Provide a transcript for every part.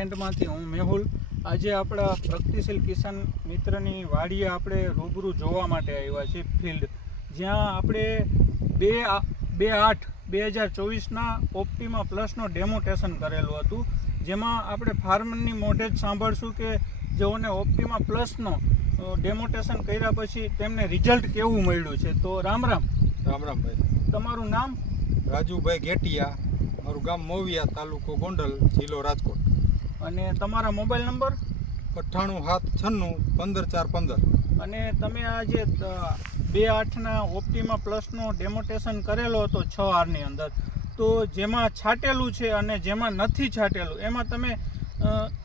કેન્ટમાંથી હું મેહુલ. આજે આપણા પ્રગતિશીલ કિસાન મિત્રની વાડીએ આપણે રૂબરૂ જોવા માટે આવ્યા છીએ ફિલ્ડ, જ્યાં આપણે 2/8/2024ના ઓપ્ટિમા પ્લસનો ડેમોટેશન કરેલું હતું, જેમાં આપણે ફાર્મરની મોઢે જ સાંભળશું કે જેઓને ઓપ્ટિમા પ્લસનો ડેમોટેશન કર્યા પછી તેમને રિઝલ્ટ કેવું મળ્યું છે. તો રામ રામ. રામ રામ ભાઈ. તમારું નામ? રાજુભાઈ ઘેટિયા, મારું ગામ મોવિયા, તાલુકો ગોંડલ, જિલ્લો રાજકોટ. અને તમારા મોબાઈલ નંબર? 9876151415. અને તમે આ જે 2/8ના ઓપ્ટિમા પ્લસનો ડેમોટેશન કરેલો હતો 6 આરની અંદર, તો જેમાં છાંટેલું છે અને જેમાં નથી છાંટેલું, એમાં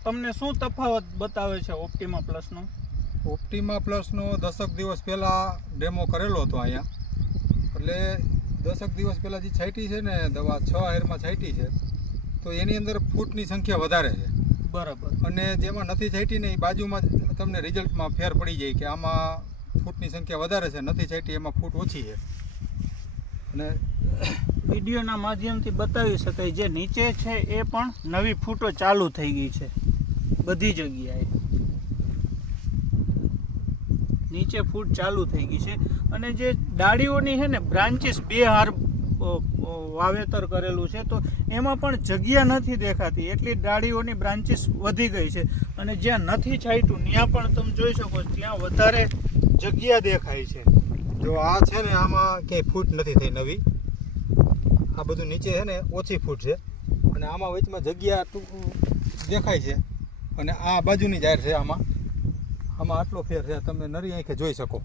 તમને શું તફાવત બતાવે છે ઓપ્ટિમા પ્લસનો? ઓપ્ટિમા પ્લસનો 10 દિવસ પહેલાં ડેમો કરેલો હતો અહીંયા. એટલે 10 દિવસ પહેલાં જે છાંટી છે ને દવા 6 આયરમાં છાંટી છે, તો એની અંદર ફૂટની સંખ્યા વધારે છે. બરાબર. અને જેમાં નથી છાંટી ને એ બાજુમાં તમને રિઝલ્ટમાં ફેર પડી જાય કે આમાં ફૂટની સંખ્યા વધારે છે, નથી છાંટી એમાં ફૂટ ઓછી છે. અને વિડીયોના માધ્યમથી બતાવી શકાય, જે નીચે છે એ પણ નવી ફૂટો ચાલુ થઈ ગઈ છે બધી જગ્યાએ. નીચે ફૂટ ચાલુ થઈ ગઈ છે. અને જે ડાળીઓની છે ને બ્રાન્ચીસ 2 હાર વાવેતર કરેલું છે, તો એમાં પણ જગ્યા નથી દેખાતી, એટલી ડાળીઓની બ્રાન્ચીસ વધી ગઈ છે. અને જ્યાં નથી છાંટ્યું ત્યાં પણ તમે જોઈ શકો ત્યાં વધારે જગ્યા દેખાય છે. જો આ છે ને આમાં ક્યાંય ફૂટ નથી થઈ નવી, આ બધું નીચે છે ને ઓછી ફૂટ છે, અને આમાં વચમાં જગ્યા દેખાય છે. અને આ બાજુની જાહેર છે, આમાં આટલો ફેર છે, તમે નરી આંખે જોઈ શકો.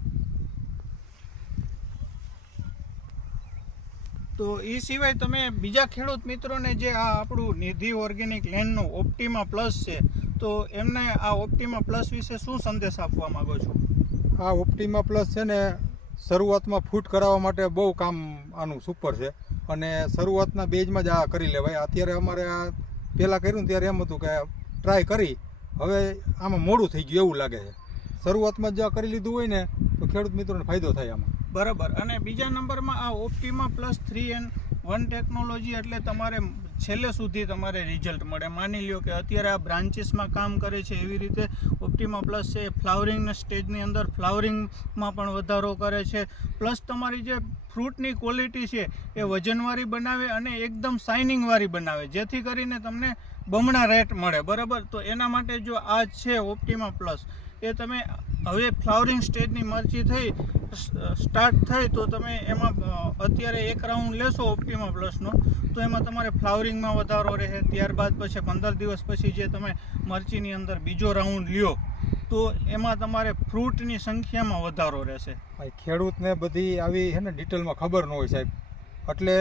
તો એ સિવાય તમે બીજા ખેડૂત મિત્રોને જે આ આપણું નિધિ ઓર્ગેનિક લેન્ડનું ઓપ્ટિમા પ્લસ છે, તો એમને આ ઓપ્ટિમા પ્લસ વિશે શું સંદેશ આપવા માંગો છો? આ ઓપ્ટિમા પ્લસ છે ને શરૂઆતમાં ફૂટ કરાવવા માટે બહુ કામ આનું સુપર છે. અને શરૂઆતના બેજમાં જ આ કરી લેવાય. અત્યારે અમારે આ પહેલાં કર્યું ને ત્યારે એમ હતું કે ટ્રાય કરી, હવે આમાં મોડું થઈ ગયું એવું લાગે છે. શરૂઆતમાં જ કરી લીધું હોય ને તો ખેડૂત મિત્રોને ફાયદો થાય આમાં. બરાબર. અને બીજા નંબરમાં આ ઓપ્ટિમા પ્લસ 3-in-1 ટેકનોલોજી એટલે તમારે છેલ્લે સુધી તમારે રિઝલ્ટ મળે. માની લ્યો કે અત્યારે આ બ્રાન્ચીસમાં કામ કરે છે, એવી રીતે ઓપ્ટિમા પ્લસ છે ફ્લાવરિંગના સ્ટેજની અંદર ફ્લાવરિંગમાં પણ વધારો કરે છે. પ્લસ તમારી જે ફ્રૂટની ક્વોલિટી છે એ વજનવાળી બનાવે અને એકદમ શાઇનિંગવાળી બનાવે, જેથી કરીને તમને બમણા રેટ મળે. બરાબર. તો એના માટે જો આ છે ઓપ્ટિમા પ્લસ, એ તમે હવે ફ્લાવરિંગ સ્ટેજની મરચી થઈ સ્ટાર્ટ થઈ તો તમે એમાં અત્યારે 1 રાઉન્ડ લેશો ઓપ્ટિમા પ્લસનો, તો એમાં તમારે ફ્લાવરિંગમાં વધારો રહે. ત્યારબાદ પછી 15 દિવસ પછી જે તમે મરચીની અંદર બીજો રાઉન્ડ લ્યો તો એમાં તમારે ફ્રૂટની સંખ્યામાં વધારો રહેશે. ખેડૂતને બધી આવી છે ને ડિટેલમાં ખબર ન હોય સાહેબ, એટલે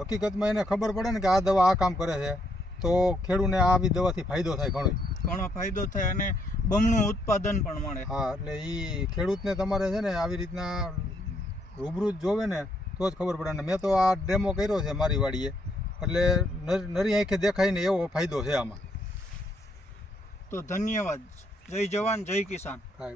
હકીકતમાં એને ખબર પડે ને કે આ દવા આ કામ કરે છે, તો ખેડૂતને આવી દવાથી ફાયદો થાય, ઘણો ફાયદો થાય અને બમણું ઉત્પાદન પણ મળે. હા, એટલે એ ખેડૂતને તમારે છે ને આવી રીતના રૂબરૂ જ જોવે ને તો જ ખબર પડે. અને મેં તો આ ડેમો કર્યો છે મારી વાડીએ, એટલે નરી આંખે દેખાય ને એવો ફાયદો છે આમાં. તો ધન્યવાદ. જય જવાન, જય કિસાન. હા.